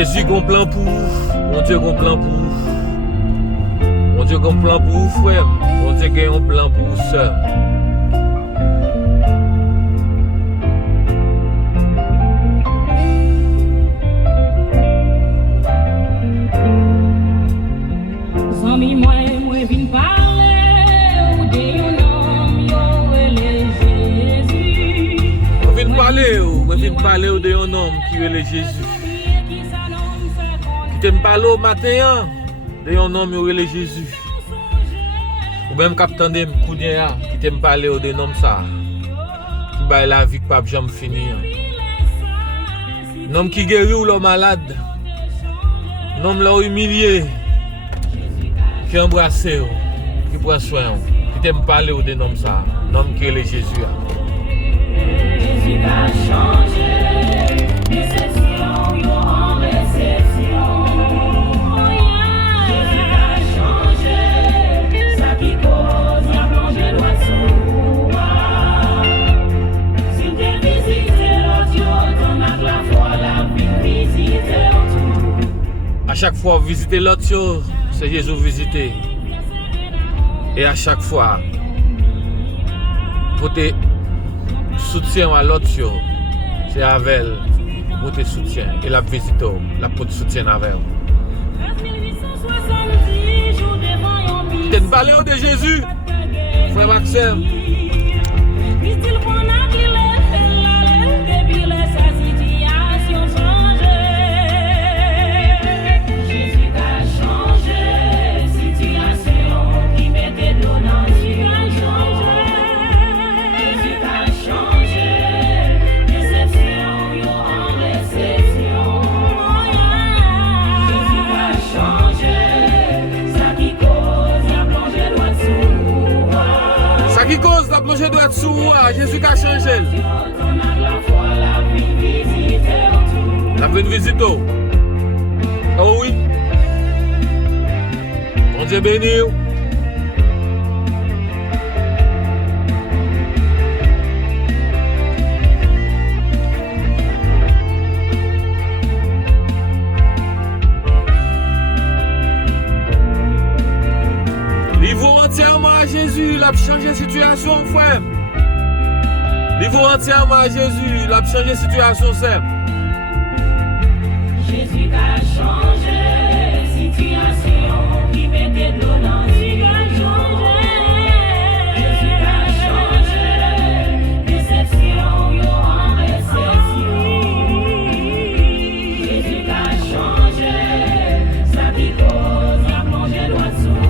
Jésus gon plan pour vous. Mon Dieu gon plan pour vous. Mon Dieu gon plan pour vous, frère. Mon Dieu gon un plan pour vous, sœur. Je viens parler de un homme qui est Jésus. Qui t'aime parler au matin de un homme qui est Jésus. Ou même capitaine de Koudien qui t'aime parler de un homme ça. Qui baille la vie que pas jamais finir. Un homme qui guérit ou le malade. Un homme là humilié. Qui embrasse, qui prend soin. Qui t'aime parler de un homme ça. Un homme qui est Jésus. Jésus a changé, déception, yo en réception. Jésus a changé, ça qui cause la plongée droit sous moi. Si t'es visité l'autre, ton acte la foi, la vie visiter l'autre. À chaque fois visiter l'autre, c'est Jésus visiter. Et à chaque fois, pour te soutien à l'autre, c'est avec elle pour te soutien. Et la visite, la pour te soutien avec elle. Tu t'es parlé de Jésus, frère Maxime. Qui cause la plongée doit être sous moi, Jésus qui a changé. La vie de visite. Oh oui. Bon Dieu béni. Livre entièrement à Jésus, il a changé la situation, frère. Livre entièrement à Jésus, il a changé la situation, frère. Jésus a changé situation qui mettait de l'eau dans Jésus a changé. Jésus a changé déception yo en réception. Jésus a changé ça qui cause la plongée droit sous.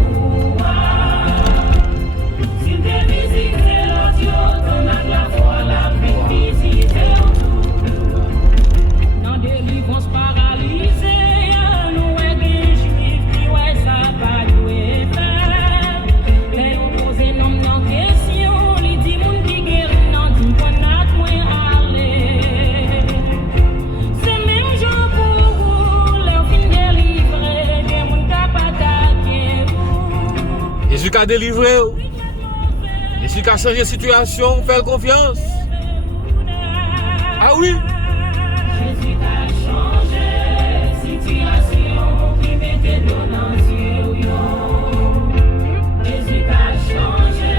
Jésus a délivré, Jésus a changé la situation, faites confiance. Ah oui. Jésus a changé situation qui mettait de l'eau sur yo. Jésus a changé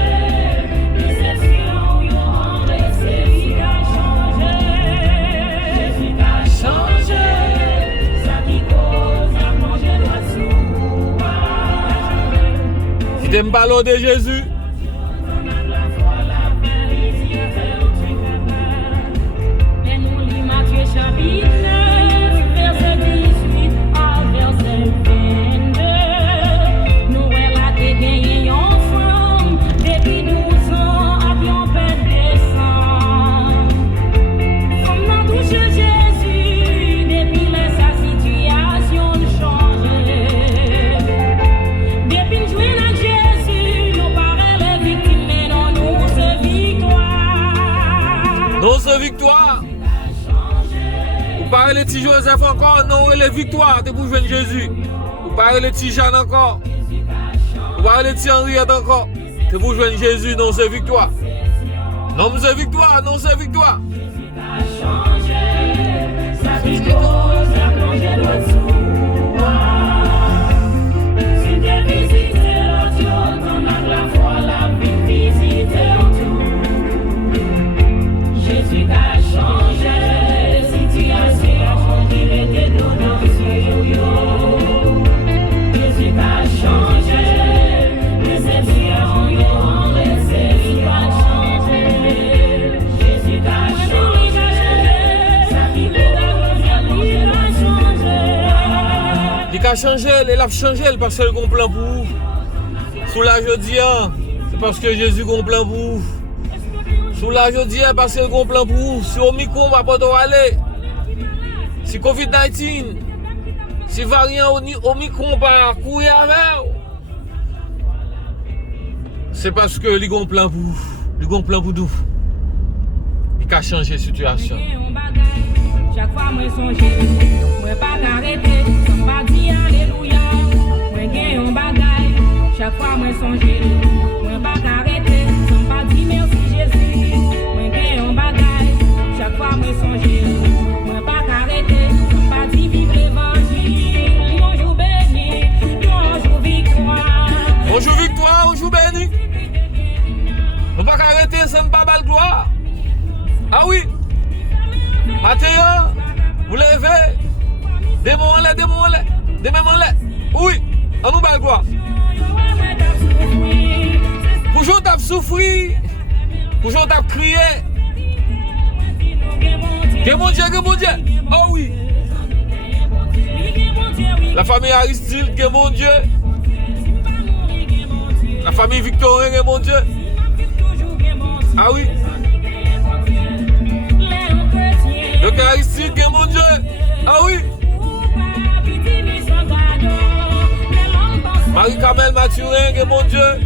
déception yo en réception. Jésus a changé ça qui cause la plongée droit sous moi. Si t'aimes parler de Jésus, chapitre 9, verset 18 à verset 22. Noël a été gagné en femme, depuis 12 ans, avion pète descend. Comme n'a touché Jésus, depuis sa situation changé. Depuis jouer avec Jésus, nous paraît les victimes, mais non, nous c'est victoire. non c'est victoire. Vous parlez de petit Joseph encore, non, les victoires, t'es pour jouer Jésus. Vous parlez de petit Jeanne encore. Vous parlez de petit Henriette encore. T'es pour jouer Jésus, non, c'est victoire. Non, c'est victoire, non, c'est victoire. Il a changé, il a changé parce que le plan pour vous. Sous la jeudi, c'est parce que Jésus a un plan pour vous. Sous la jeudi, parce que le plan pour vous. Si Omicron va pas aller, si Covid-19, si variant Omicron va courir avec, c'est parce que il a un plan pour vous. Il a un plan pour nous. Il a changé la situation. Chaque fois, moi songe, moi pas arrêter, sans pas dire alléluia. Moi gagne un bagaille. Chaque fois, moi songe, moi pas arrêter, sans pas dire merci Jésus. Moi gagne un bagaille. Chaque fois, moi songe, moi pas arrêter, sans pas dire vive l'évangile. Bonjour béni, bonjour victoire. Bonjour victoire, bonjour béni. Nous pas arrêter sans pas bal gloire. Ah oui. Matin, vous levez, démon en l'air, oui, on nous bat gloire. Toujours t'as souffri, toujours t'as crié. Que mon Dieu, oh oui. La famille Aristide, que mon Dieu. La famille Victorin, que mon Dieu. Ah oui. L'Eucharistie, que mon Dieu. Ah oui. Marie-Camel Mathurin, que mon Dieu.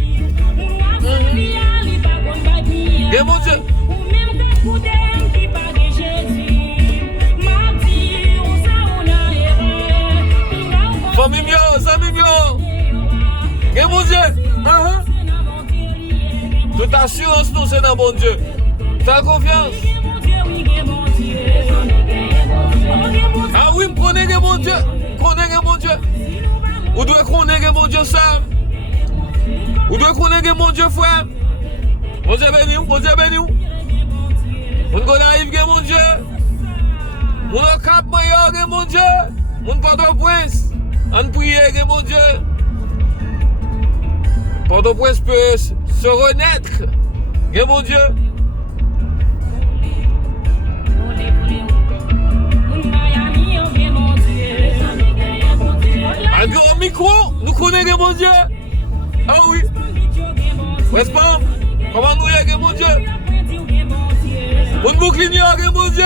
Que mon Dieu. Famille mio, amis mio. Que mon Dieu. Toute assurance, nous, c'est dans mon Dieu. T'as confiance. Ah oui, me connais que mon Dieu. Connais que mon Dieu. Vous devez connaître que mon Dieu ça. Vous devez connaître que mon Dieu frère. Mon Dieu béni, mon Dieu béni. Mon Gonaïve que mon Dieu. Mon Cap Mayor que mon Dieu. Mon Port-au-Prince. On prie que mon Dieu. Port-au-Prince peut se renaître. Que mon Dieu. Malgré le micro, nous connaissons mon Dieu. Ah oui. N'est-ce pas? Comment nous y est mon Dieu? Mon bouclier est mon Dieu.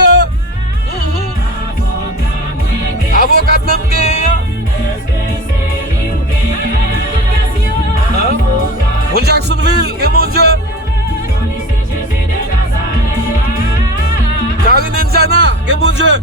Avocat même gagne. Mon Jacksonville est mon Dieu. Karine Nzana est mon Dieu.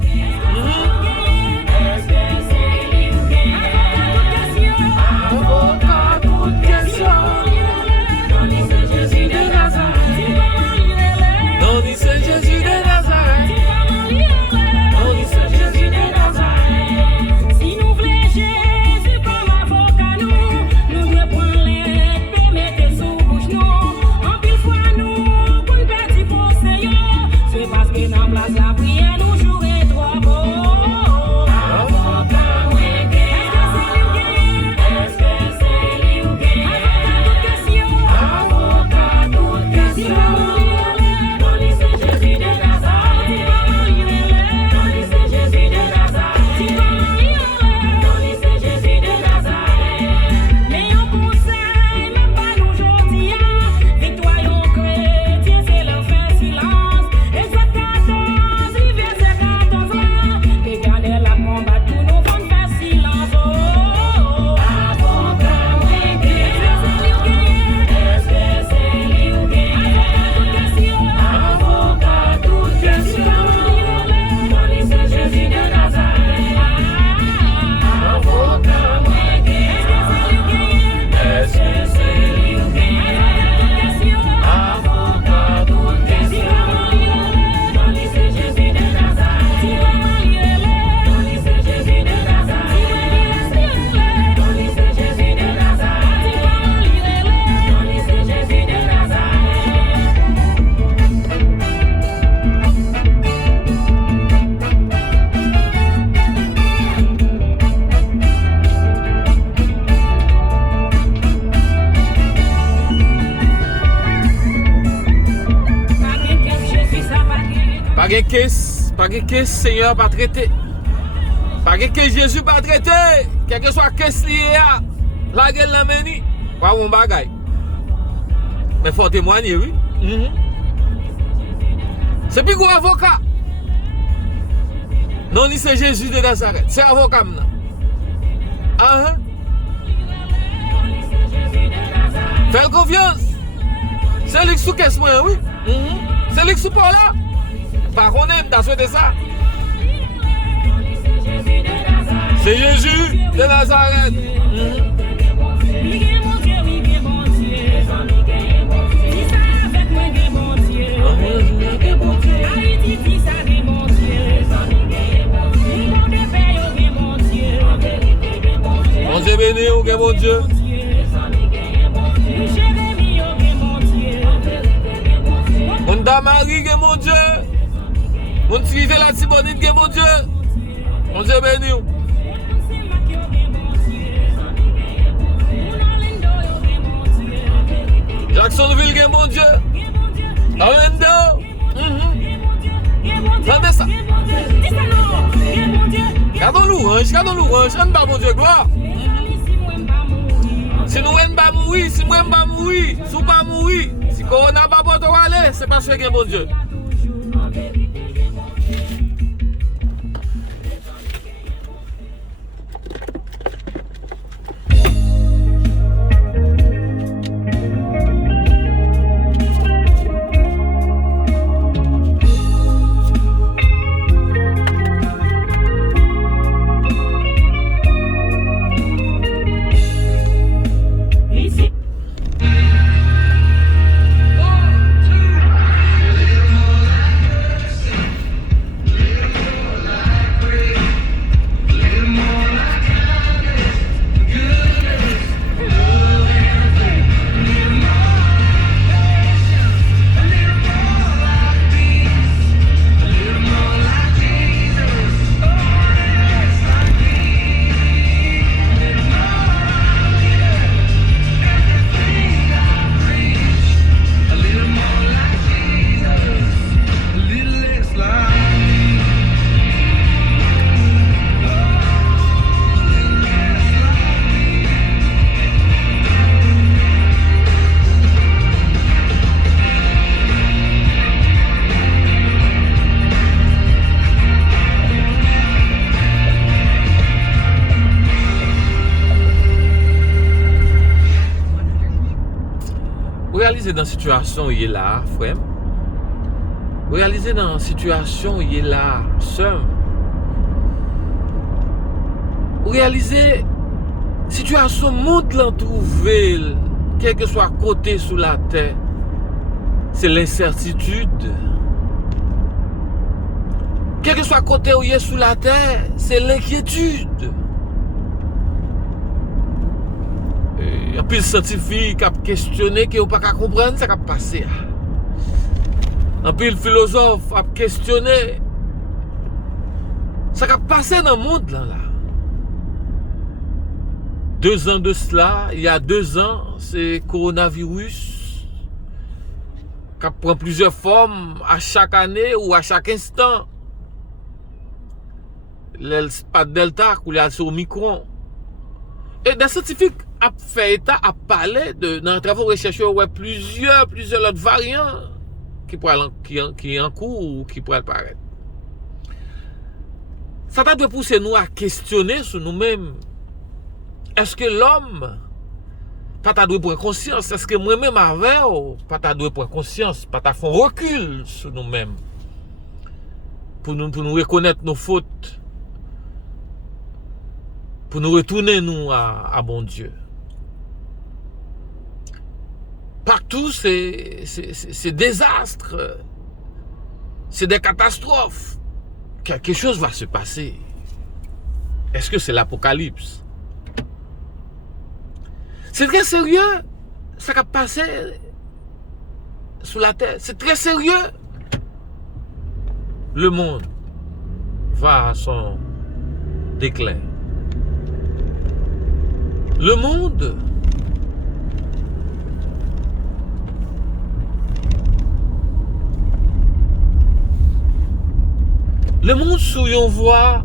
Parce que dans place la prière nous jouer trop beau. Pas de caisse, Seigneur pas traité. Pas de caisse, Jésus pas traité. Quel que soit caisse liée à la gueule la meni. Pas un bagay. Mais faut témoigner, oui. C'est plus gros avocat. Non, ni c'est Jésus de Nazareth. C'est avocat maintenant. Fais confiance. C'est lui qui sous caisse moi, oui. C'est lui qui sous pas là. Par contre, t'as souhaité ça. C'est Jésus de Nazareth. Mon Dieu béni, ou mon Dieu. Mon Damari, mon Dieu. Mon Trivé la Tibonite, mon Dieu. Mon Dieu béni. Jacksonville, mon Dieu. Orlando. Regardez ça. Gardons l'orange, on va mon Dieu gloire. Si nous ne pas mourir, si nous ne pas mourir, si nous pas mourir, si Corona va pas aller, c'est parce que c'est bon Dieu. Réalisez dans la situation où il est là, frère. Réalisez dans la situation où il est là, seul. Réalisez la situation monte l'entrouver, quel que soit côté sous la terre. C'est l'incertitude. Quel que soit côté où il est sous la terre, c'est l'inquiétude. Et puis le scientifique a questionné que vous pas comprendre ça qui a passé. Et puis le philosophe a questionné ça qui a passé dans le monde là. 2 ans de cela, il y a 2 ans, c'est coronavirus qui prend plusieurs formes à chaque année ou à chaque instant. Le Delta, ou le Omicron. Et des scientifiques a fait état à parler de dans les travaux recherchés ouais plusieurs autres variants qui en cours ou qui pourraient apparaître. Ça doit pousser nous à questionner sur nous-mêmes. Est-ce que l'homme pas doit prendre conscience? Est-ce que moi-même avec pas doit prendre conscience, pas ta faire recul sur nous-mêmes pour nous reconnaître nos fautes, pour nous retourner nous à bon Dieu. Partout, c'est désastre, c'est des catastrophes. Quelque chose va se passer. Est-ce que c'est l'apocalypse? C'est très sérieux, ça qui a passé sous la terre. C'est très sérieux. Le monde va à son déclin. Le monde Le monde sou yon voit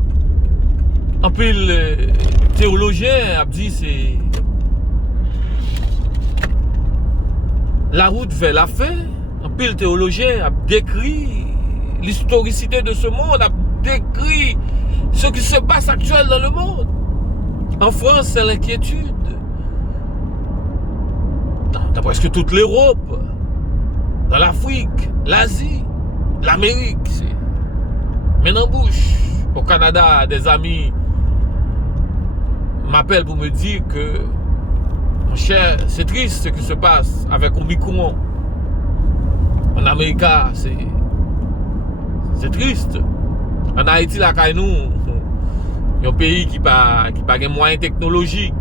un peu le théologien a dit c'est la route vers la fin. Un peu le théologien a décrit l'historicité de ce monde, a décrit ce qui se passe actuellement dans le monde. En France, c'est l'inquiétude. Dans presque toute l'Europe, dans l'Afrique, l'Asie, l'Amérique, c'est main en bouche. Au Canada, des amis m'appellent pour me dire que, mon cher, c'est triste ce qui se passe avec Omicron. En Amérique, c'est triste. En Haïti, là, quand nous, il y a un pays qui n'a pas de moyens technologiques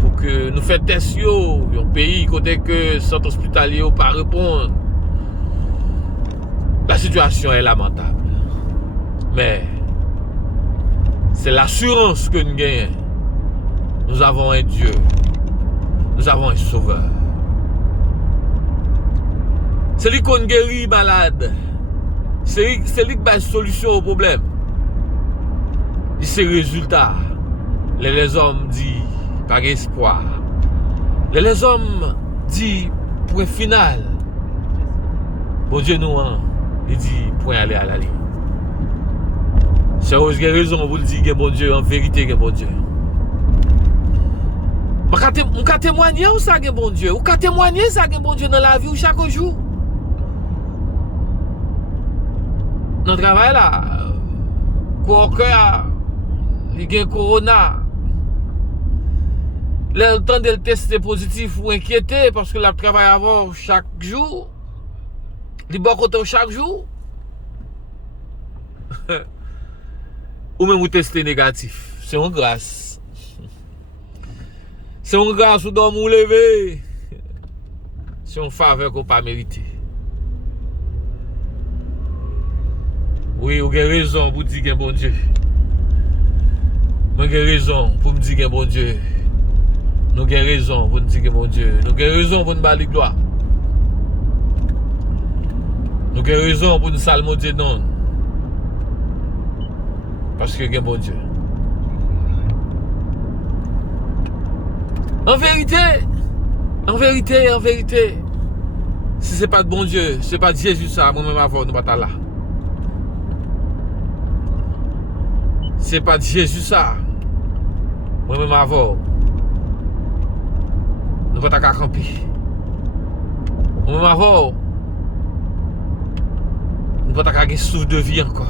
pour que nous fassions des tests. Il y a un pays côté que le centre hospitalier n'a pas répondre. La situation est lamentable. Mais c'est l'assurance que nous gagnons. Nous avons un Dieu. Nous avons un sauveur. C'est lui qui guérit malade. C'est lui qui a une solution au problème. Et c'est le résultat. Les hommes disent par espoir. Les hommes disent point final. Bon Dieu nous, il dit point aller à la ligne. C'est vous avez raison pour le dire que bon Dieu, en vérité que bon Dieu. On peut témoigner ou ça que bon Dieu. Ou peut témoigner ça que bon Dieu dans la vie ou chaque jour. Dans le travail là, il y a un corona. Le temps de le tester positif ou inquiété parce que le travail avant chaque jour. Il bon côté chaque jour. Ou même vous tester négatif. C'est une grâce. C'est une grâce ou dormir ou lever. C'est une faveur qu'on pas mérité. Oui, vous avez raison pour dire qu'il y a un bon Dieu. Moi, j'ai raison pour me dire qu'il y a un bon Dieu. Nous avons raison pour nous dire qu'il y a un bon Dieu. Nous avons raison pour nous battre gloire. Nous avons raison pour nous salmodier non. Parce qu'il y a un bon Dieu. En vérité, si ce n'est pas de bon Dieu, ce n'est pas de Jésus ça, moi-même avant, nous battons là. C'est pas de Jésus ça. Moi-même avant. Nous ne pouvons pas camper. Moi-même avant. Nous ne pouvons pas avoir souffle de vie encore.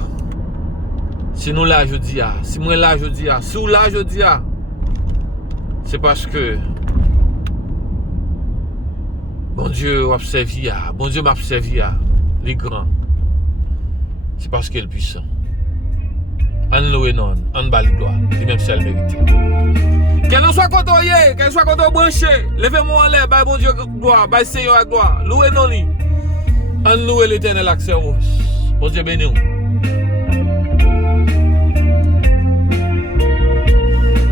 Si nous là, je dis, si moi là, je dis, si nous là, je dis, c'est parce que bon Dieu m'a servi, bon Dieu m'a servi, les grands. C'est parce qu'il est puissant. En loué non, en bas les gloires, c'est même seul mérité. Qu'elle soit contrôlée, qu'elle soit branchée, levez-moi en l'air, bah bon Dieu gloire, bah Seigneur à gloire, loué non li. En loué l'éternel accès au bon Dieu béni.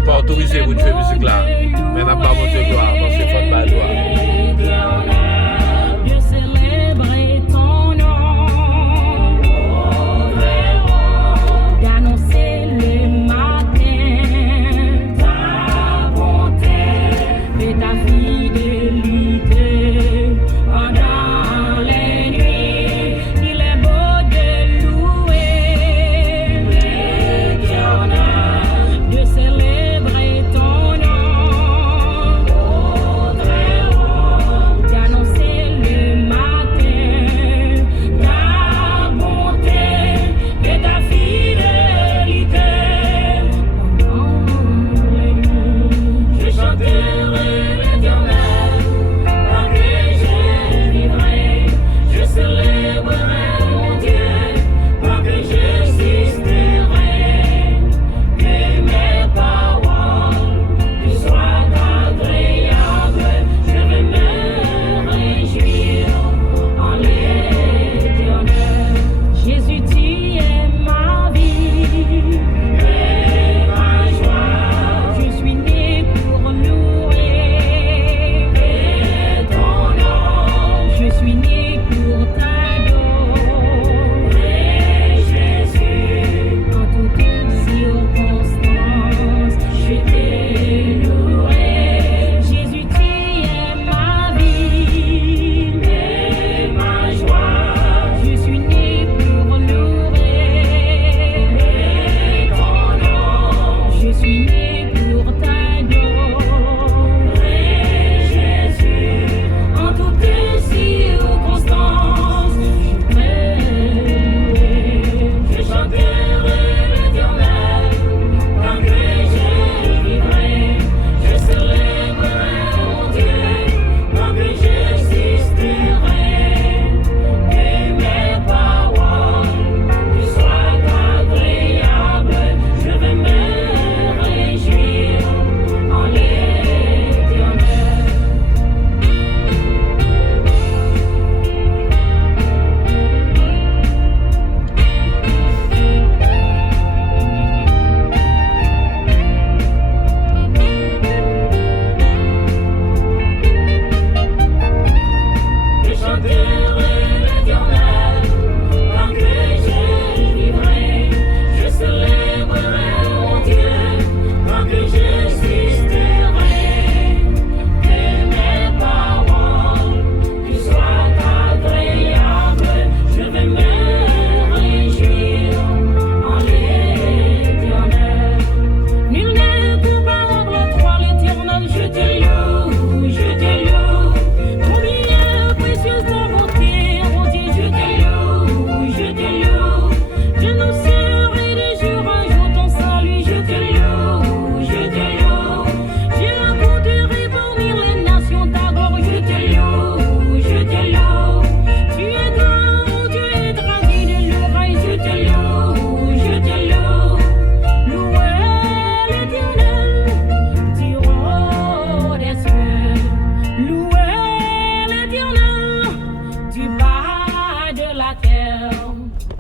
Pas autorisé pour faire musique là, mais n'a pas bon Dieu gloire, parce que faut pas gloire.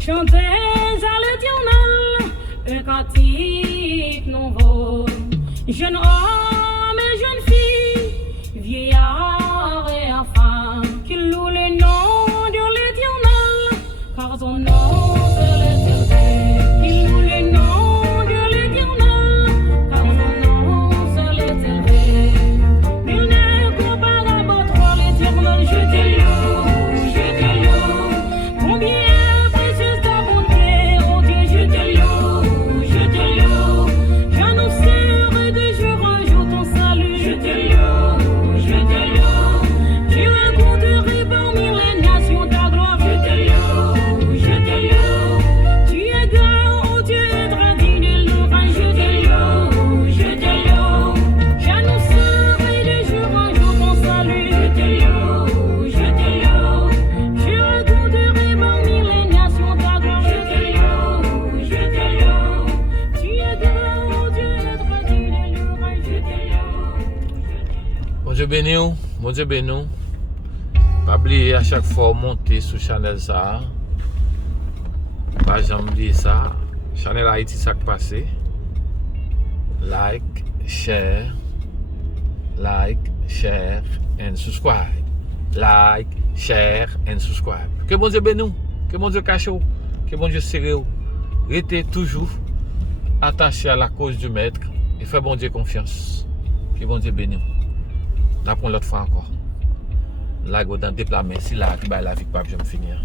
Chantez à l'Éternel un cantique nouveau. Jeune homme et jeune fille, vieillard et enfant, qui louent le nom de l'Éternel, car son nom c'est l'Éternel. Qui louent le nom de l'Éternel, car son nom c'est l'Éternel. Il n'est comparable à toi, l'Éternel, je te loue, je te loue. Combien précieuse ta bonté, oh Dieu, je te loue, je te loue. J'annoncerai de jour en jour ton salut, je te loue, je te loue. Tu raconterai parmi les nations ta gloire, je te loue, je te loue. Tu es grand, oh Dieu, être digne de louange, je te loue, je te loue. J'annoncerai de jour en jour ton salut, je te loue, je te loue. Je raconterai parmi les nations ta gloire, je te loue, je te loue. Tu es grand, oh Dieu, être digne de louange, je te loue. Bon Dieu béni ou, bon Dieu béni ou. Pas oublier à chaque fois monter sur channel ça. Pas jamais oublier ça. Channel Haïti ça qui passe. Like, share and subscribe. Like, share and subscribe. Que bon Dieu béni ou, que bon Dieu cache ou, que bon Dieu serre ou. Restez toujours attaché à la cause du maître et fais bon Dieu confiance. Que bon Dieu béni ou. N'apprends l'autre fois encore. Là, go dans déploiement, si là, qui va la vie, pas je me finir.